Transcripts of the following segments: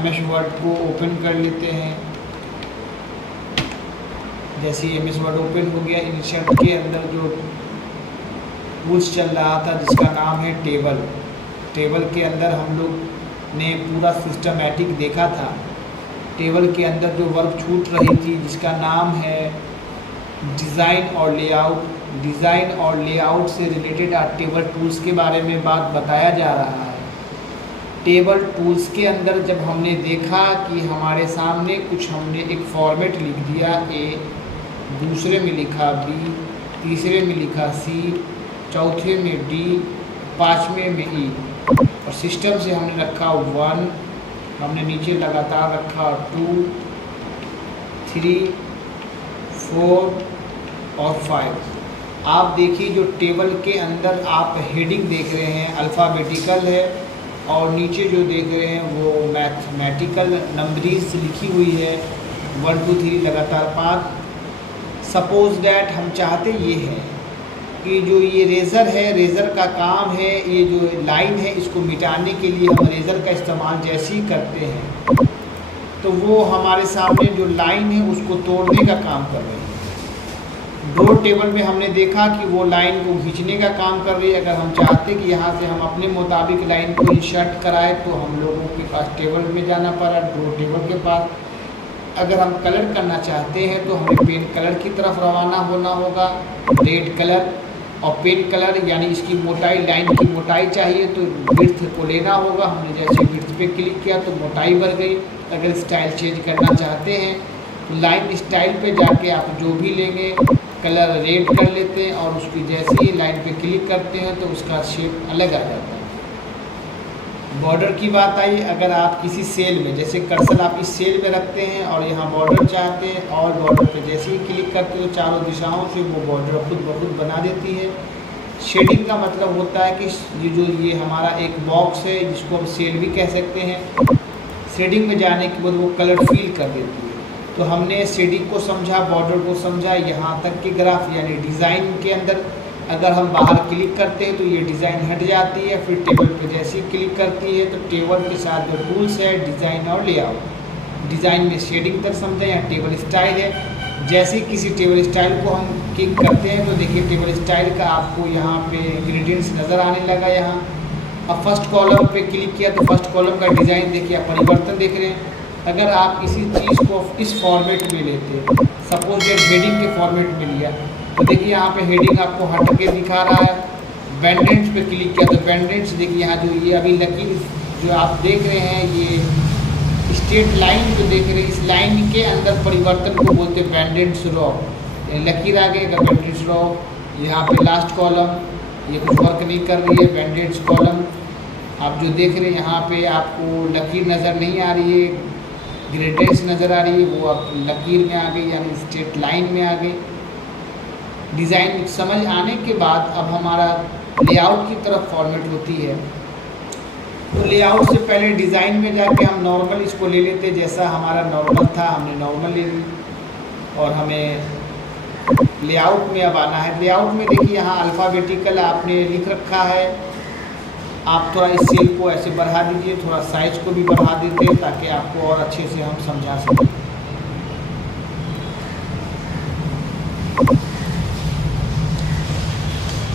MS word को open कर लेते हैं। जैसे MS वर्ड ओपन हो गया, इंसर्ट के अंदर जो टूल्स चल रहा था जिसका नाम है टेबल, टेबल के अंदर हम लोग ने पूरा सिस्टमैटिक देखा था। टेबल के अंदर जो वर्क छूट रही थी जिसका नाम है डिज़ाइन और लेआउट, डिज़ाइन और लेआउट से रिलेटेड आज टेबल टूल्स के बारे में बात बताया जा रहा है। टेबल टूल्स के अंदर जब हमने देखा कि हमारे सामने कुछ हमने एक फॉर्मेट लिख दिया A, दूसरे में लिखा B, तीसरे में लिखा C, चौथे में D, पाँचवें में E, और सिस्टम से हमने रखा 1, हमने नीचे लगातार रखा 2, 3, 4 और 5। आप देखिए जो टेबल के अंदर आप हेडिंग देख रहे हैं अल्फ़ाबेटिकल है, और नीचे जो देख रहे हैं वो मैथमेटिकल नंबरीज लिखी हुई है 1 2 3 लगातार 5। सपोज डैट हम चाहते ये हैं कि जो ये रेज़र है, रेज़र का काम है ये जो लाइन है इसको मिटाने के लिए हम रेज़र का इस्तेमाल जैसे ही करते हैं तो वो हमारे सामने जो लाइन है उसको तोड़ने का काम कर रही है। डोर टेबल में हमने देखा कि वो लाइन को खींचने का काम कर रही है। अगर हम चाहते कि यहाँ से हम अपने मुताबिक लाइन को इंसर्ट कराएं तो हम लोगों के पास टेबल में जाना पड़ा, डोर टेबल के पास। अगर हम कलर करना चाहते हैं तो हमें पेन कलर की तरफ रवाना होना होगा, रेड कलर। और पेन कलर यानी इसकी मोटाई, लाइन की मोटाई चाहिए तो विड्थ को लेना होगा। हमने जैसे विड्थ पे क्लिक किया तो मोटाई बढ़ गई। अगर स्टाइल चेंज करना चाहते हैं तो लाइन स्टाइल पे जाके आप जो भी लेंगे, कलर रेड कर लेते हैं और उसकी जैसे ही लाइन पे क्लिक करते हैं तो उसका शेप अलग आ जाता है। बॉर्डर की बात आई, अगर आप किसी सेल में, जैसे कर्सर आप इस सेल में रखते हैं और यहाँ बॉर्डर चाहते हैं और बॉर्डर पे जैसे ही क्लिक करते हो चारों दिशाओं से वो बॉर्डर खुद ब खुद बना देती है। शेडिंग का मतलब होता है कि ये हमारा एक बॉक्स है जिसको हम सेल भी कह सकते हैं, शेडिंग में जाने के बाद वो कलर फील कर देती है। तो हमने शेडिंग को समझा, बॉर्डर को समझा, यहाँ तक कि ग्राफ यानी डिज़ाइन के अंदर अगर हम बाहर क्लिक करते हैं तो ये डिज़ाइन हट जाती है। फिर टेबल पे जैसे ही क्लिक करती है तो टेबल के साथ जो टूल्स है डिज़ाइन और लेआउट, डिज़ाइन में शेडिंग तक समझा, यहाँ टेबल स्टाइल है। जैसे ही किसी टेबल स्टाइल को हम क्लिक करते हैं तो देखिए टेबल स्टाइल का आपको यहाँ पे इंग्रेडिएंट्स नज़र आने लगा। यहाँ अब फर्स्ट कॉलम पे क्लिक किया तो फर्स्ट कॉलम का डिज़ाइन देखिए, आप परिवर्तन देख रहे हैं। अगर आप इसी चीज़ को इस फॉर्मेट में लेते, सपोज ये हेडिंग के फॉर्मेट में लिया तो देखिए यहाँ पे हेडिंग आपको हट के दिखा रहा है। बैंडेंट्स पे क्लिक किया तो बैंडेंट्स देखिए यहाँ जो ये अभी लकीर जो आप देख रहे हैं, ये स्ट्रेट लाइन जो देख रहे हैं, इस लाइन के अंदर परिवर्तन को बोलते हैं बैंडेंट्स रॉ। लकीर आ गई बैंडेंट्स रॉ। यहाँ पे लास्ट कॉलम ये कुछ वर्क नहीं कर रही है, बैंडेंट्स कॉलम आप जो देख रहे हैं यहाँ पे आपको लकीर नज़र नहीं आ रही है, ग्रेडेंस नज़र आ रही है, वो अब लकीर में आ गई यानी स्ट्रेट लाइन में आ गई। डिज़ाइन समझ आने के बाद अब हमारा लेआउट की तरफ फॉर्मेट होती है। तो लेआउट से पहले डिज़ाइन में जाके हम नॉर्मल इसको ले लेते, जैसा हमारा नॉर्मल था हमने नॉर्मल ले ली। और हमें लेआउट में अब आना है। लेआउट में देखिए यहाँ अल्फ़ाबेटिकल आपने लिख रखा है। आप थोड़ा इस सेल को ऐसे बढ़ा दीजिए, थोड़ा साइज को भी बढ़ा दीजिए ताकि आपको और अच्छे से हम समझा सकें।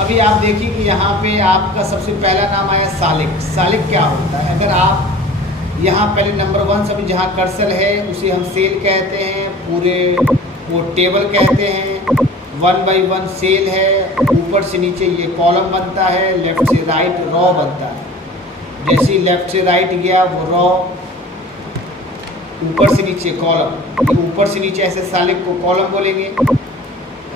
अभी आप देखिए कि यहाँ पे आपका सबसे पहला नाम आया सालिक। सालिक क्या होता है? अगर आप यहाँ पहले नंबर 1 सभी जहाँ कर्सर है उसे हम सेल कहते हैं, पूरे वो टेबल कहते हैं। 1 बाई 1 सेल है, ऊपर से नीचे ये कॉलम बनता है, लेफ़्ट से राइट रॉ बनता है। जैसे ही लेफ़्ट से राइट गया वो रॉ, ऊपर से नीचे कॉलम, ऊपर से नीचे ऐसे सालिक को कॉलम बोलेंगे।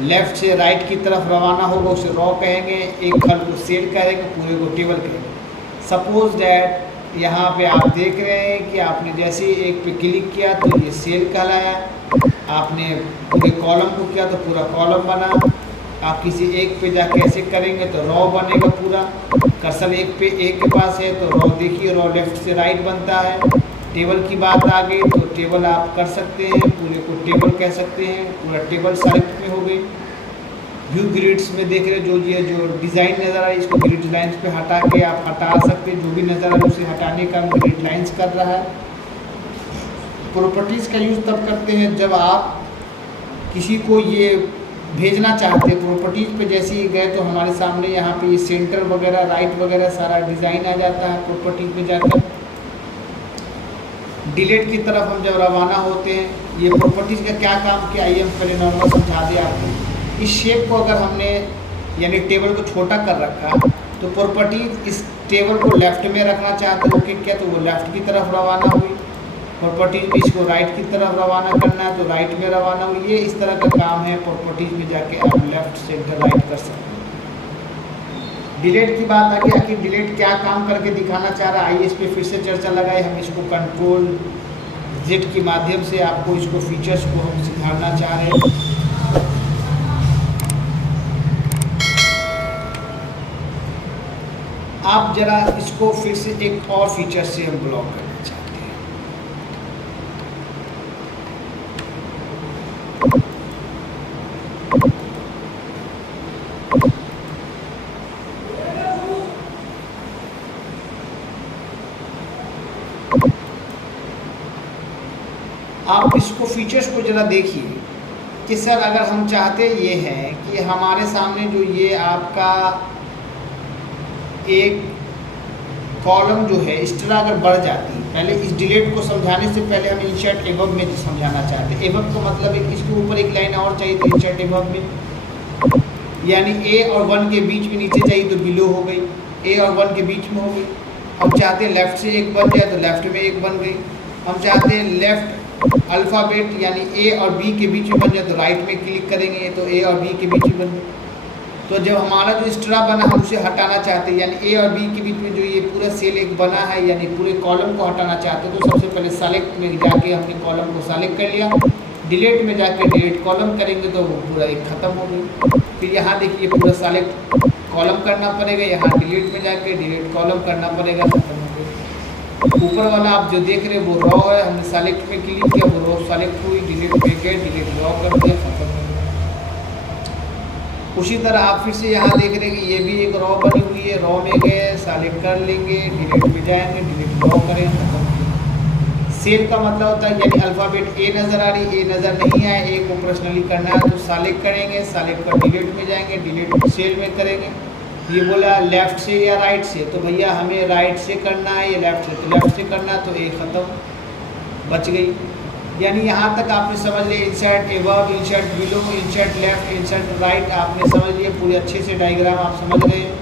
लेफ़्ट से राइट की तरफ रवाना होगा उसे रॉ कहेंगे, एक खंड को सेल कहेंगे, पूरे को टेबल कहेंगे। सपोज डैट यहाँ पे आप देख रहे हैं कि आपने जैसे एक पे क्लिक किया तो ये सेल कहलाया, आपने पूरे कॉलम को किया तो पूरा कॉलम बना। आप किसी एक पे जाके ऐसे करेंगे तो रॉ बनेगा पूरा। कर्सर एक के पास है तो रॉ देखिए, रॉ लेफ़्ट से राइट बनता है। टेबल की बात आ गई तो टेबल आप कर सकते हैं, पूरे को टेबल कह सकते हैं, पूरा टेबल सेलेक्ट में हो गई। व्यू ग्रिड्स में देख रहे जो ये जो डिज़ाइन नज़र आ रही है इसको ग्रिड लाइंस पे हटा के आप हटा सकते हैं, जो भी नज़र आ रहा है उसे हटाने का ग्रिड लाइंस कर रहा है। प्रॉपर्टीज़ का यूज़ तब करते हैं जब आप किसी को ये भेजना चाहते हैं प्रॉपर्टीज़ पे। जैसे ही गए तो हमारे सामने यहाँ पे ये सेंटर वगैरह, राइट वगैरह सारा डिज़ाइन आ जाता है प्रॉपर्टीज़ पे जाकर। डिलीट की तरफ हम जब रवाना होते हैं, ये प्रॉपर्टीज़ का क्या काम किया आइए हम पहले नॉर्मल समझा दें आपको। इस शेप को अगर हमने यानी टेबल को छोटा कर रखा तो प्रॉपर्टीज़ इस टेबल को लेफ़्ट में रखना चाहते हो कि क्या, तो वो लेफ़्ट की तरफ रवाना हुई। प्रॉपर्टीज़ इसको राइट की तरफ रवाना करना है तो राइट में रवाना हुई। ये इस तरह का काम है, प्रॉपर्टीज़ में जाके आप लेफ़्ट सेंटर राइट कर सकते हैं। डिलीट की बात आ गई, आखिर डिलीट क्या काम करके दिखाना चाह रहा है, आइए इस पर फिर से चर्चा लगाए। हम इसको कंट्रोल Z के माध्यम से आपको इसको फीचर्स को हम सिखाना चाह रहे हैं। आप जरा इसको फिर से एक और फीचर से हम ब्लॉक करना चाहते हैं। आप इसको फीचर्स को जरा देखिए कि सर अगर हम चाहते ये हैं कि हमारे सामने जो ये आपका एक कॉलम जो है इस तरह अगर बढ़ जाती, पहले इस डिलीट को समझाने से पहले हम इंसर्ट एबव में समझाना चाहते हैं। एबव का मतलब है इसके ऊपर एक लाइन और चाहिए तो इंसर्ट एबव में, यानी ए और 1 के बीच में नीचे चाहिए तो बिलो हो गई, ए और 1 के बीच में हो गई। हम चाहते हैं लेफ़्ट से एक बन जाए तो लेफ़्ट में एक बन गई। हम चाहते हैं लेफ़्ट अल्फ़ाबेट यानी ए और बी के बीच में बन जाए तो राइट में क्लिक करेंगे तो ए और बी के बीच में बन जाए। तो जब हमारा जो स्ट्रा बना हम उसे हटाना चाहते हैं, यानी ए और बी के बीच में जो ये पूरा सेल एक बना है यानी पूरे कॉलम को हटाना चाहते हैं, तो सबसे पहले सेलेक्ट में जाके हमने कॉलम को सेलेक्ट कर लिया। डिलीट में जाके डिलीट कॉलम करेंगे तो वो पूरा एक ख़त्म हो गई। फिर यहाँ देखिए पूरा सेलेक्ट कॉलम करना पड़ेगा, यहाँ डिलीट में जाके डिलीट कॉलम करना पड़ेगा, ख़त्म हो गई। ऊपर वाला आप जो देख रहे हैं वो रॉ है, हमने सेलेक्ट में क्लिक किया वो रॉ सेलेक्ट हुई, डिलीट में गए डिलीट रॉ कर दिया, ख़त्म हो गया। उसी तरह आप फिर से यहाँ देख रहे हैं कि ये भी एक रॉ बनी हुई है, रॉ में गए सेलेक्ट कर लेंगे, डिलीट में जाएंगे, डिलीट रॉ करें, खत्म। सेल का मतलब होता है यानी अल्फ़ाबेट ए नज़र आ रही, ए नज़र नहीं आए, ए को पर्सनली करना है तो सेलेक्ट करेंगे, सेलेक्ट कर डिलीट में जाएंगे, डिलीट सेल में करेंगे। ये बोला लेफ़्ट से या राइट से, तो भैया हमें राइट से करना है या लेफ़्ट से, तो लेफ़्ट से करना है तो ए ख़त्म, बच गई। यानी यहाँ तक आपने समझ लिया insert above, insert below, insert left, insert right, आपने समझ लिया पूरे अच्छे से डायग्राम आप समझ रहे हैं।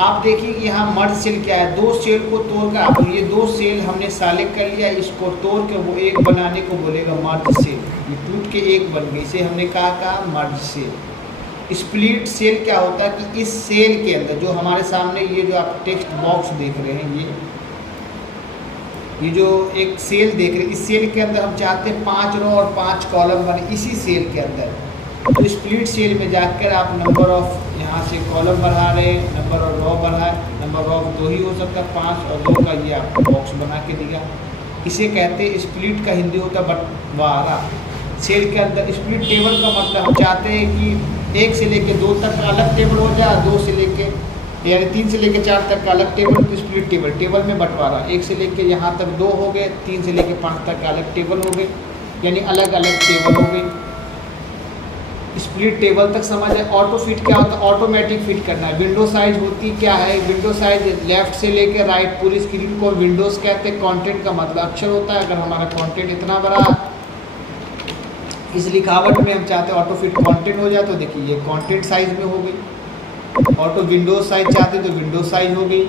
आप देखिए कि यहाँ मर्ज सेल क्या है, दो सेल को तोड़कर आप ये दो सेल हमने सेलेक्ट कर लिया, इसको तोड़ के वो एक बनाने को बोलेगा मर्ज सेल। ये टूट के एक बन गई, इसे हमने कहा मर्ज सेल। स्प्लिट सेल क्या होता है कि इस सेल के अंदर जो हमारे सामने ये जो आप टेक्स्ट बॉक्स देख रहे हैं, ये जो एक सेल देख रहे हैं, इस सेल के अंदर हम चाहते हैं 5 रो और 5 कॉलम बने इसी सेल के अंदर। तो स्प्लिट सेल में जाकर आप नंबर ऑफ यहाँ से कॉलम बढ़ा रहे हैं, नंबर ऑफ रो बढ़ा, नंबर ऑफ 2 ही हो सकता है, 5 और 2 का ये आपको बॉक्स बना के दिया। इसे कहते हैं स्प्लिट का हिंदी होता है बंटवारा। सेल के अंदर स्प्लिट टेबल का मतलब हम चाहते हैं कि 1 से लेकर 2 तक का अलग टेबल हो जाए, 2 से लेकर यानी 3 से लेकर 4 तक का अलग टेबल, तो स्प्लिट टेबल, टेबल में बंटवारा। 1 से लेकर यहाँ तक 2 हो गए, 3 से लेकर 5 तक का अलग टेबल हो गए, यानी अलग अलग टेबल हो गए। स्प्लिट टेबल तक समझ है। ऑटो फिट क्या होता है, ऑटोमेटिक फिट करना है। विंडो साइज होती क्या है, विंडो साइज लेफ्ट से लेकर राइट पूरी स्क्रीन को विंडोज़ कहते हैं। कंटेंट का मतलब अक्षर होता है, अगर हमारा कंटेंट इतना बड़ा इस लिखावट में हम चाहते हैं ऑटो फिट कंटेंट हो जाए, तो देखिए ये कंटेंट साइज में हो गई। ऑटो विंडोज साइज चाहते तो विंडोज साइज हो गई।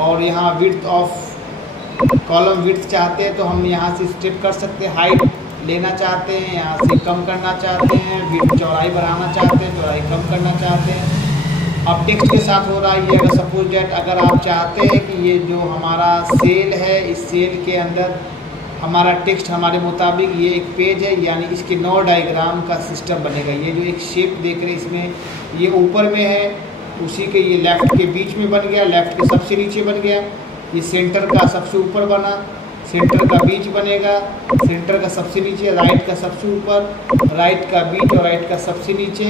और यहाँ विड्थ ऑफ कॉलम विड्थ चाहते हैं तो हम यहाँ से स्टेप कर सकते हैं। हाइट लेना चाहते हैं, यहाँ से कम करना चाहते हैं। विड्थ चौड़ाई बढ़ाना चाहते हैं, चौड़ाई कम करना चाहते हैं। अब टेक्स्ट के साथ हो रहा है ये, अगर सपोज डेट अगर आप चाहते हैं कि ये जो हमारा सेल है, इस सेल के अंदर हमारा टेक्स्ट हमारे मुताबिक ये एक पेज है, यानी इसके 9 डायग्राम का सिस्टम बनेगा। ये जो एक शेप देख रहे हैं इसमें ये ऊपर में है, उसी के ये लेफ़्ट के बीच में बन गया, लेफ़्ट के सबसे नीचे बन गया। ये सेंटर का सबसे ऊपर बना, सेंटर का बीच बनेगा, सेंटर का सबसे नीचे, राइट का सबसे ऊपर, राइट का बीच और राइट का सबसे नीचे।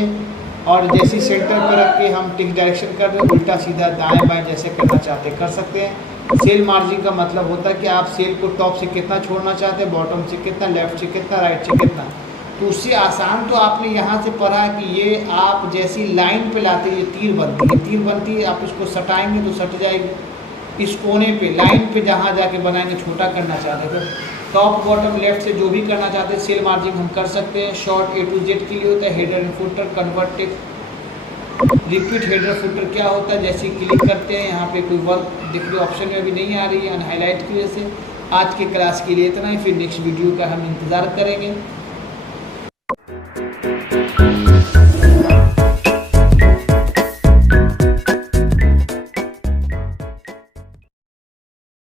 और जैसे सेंटर पर रख के हम टिक डायरेक्शन कर रहे हैं, उल्टा सीधा दाएं बाएं जैसे करना चाहते कर सकते हैं। सेल मार्जिन का मतलब होता है कि आप सेल को टॉप से कितना छोड़ना चाहते हैं, बॉटम से कितना, लेफ्ट से कितना, राइट से कितना। तो उससे आसान तो आपने यहाँ से पढ़ा कि ये आप जैसी लाइन पे लाते ये तीर बनती है, तीर बनती है, आप इसको सटाएंगे तो सट जाएगी। इस कोने पे लाइन पे जहाँ जाके बनाएंगे छोटा करना चाहते थे, टॉप बॉटम लेफ्ट से जो भी करना चाहते हैं सेल मार्जिन हम कर सकते हैं। शॉर्ट A to Z के लिए होता है header and footer, converted repeat header footer क्या होता है, जैसे क्लिक करते हैं यहाँ पे कोई वर्क दिख रही ऑप्शन में अभी नहीं आ रही है अनहाईलाइट की वजह से। आज के क्लास के लिए इतना ही, फिर नेक्स्ट वीडियो का हम इंतज़ार करेंगे।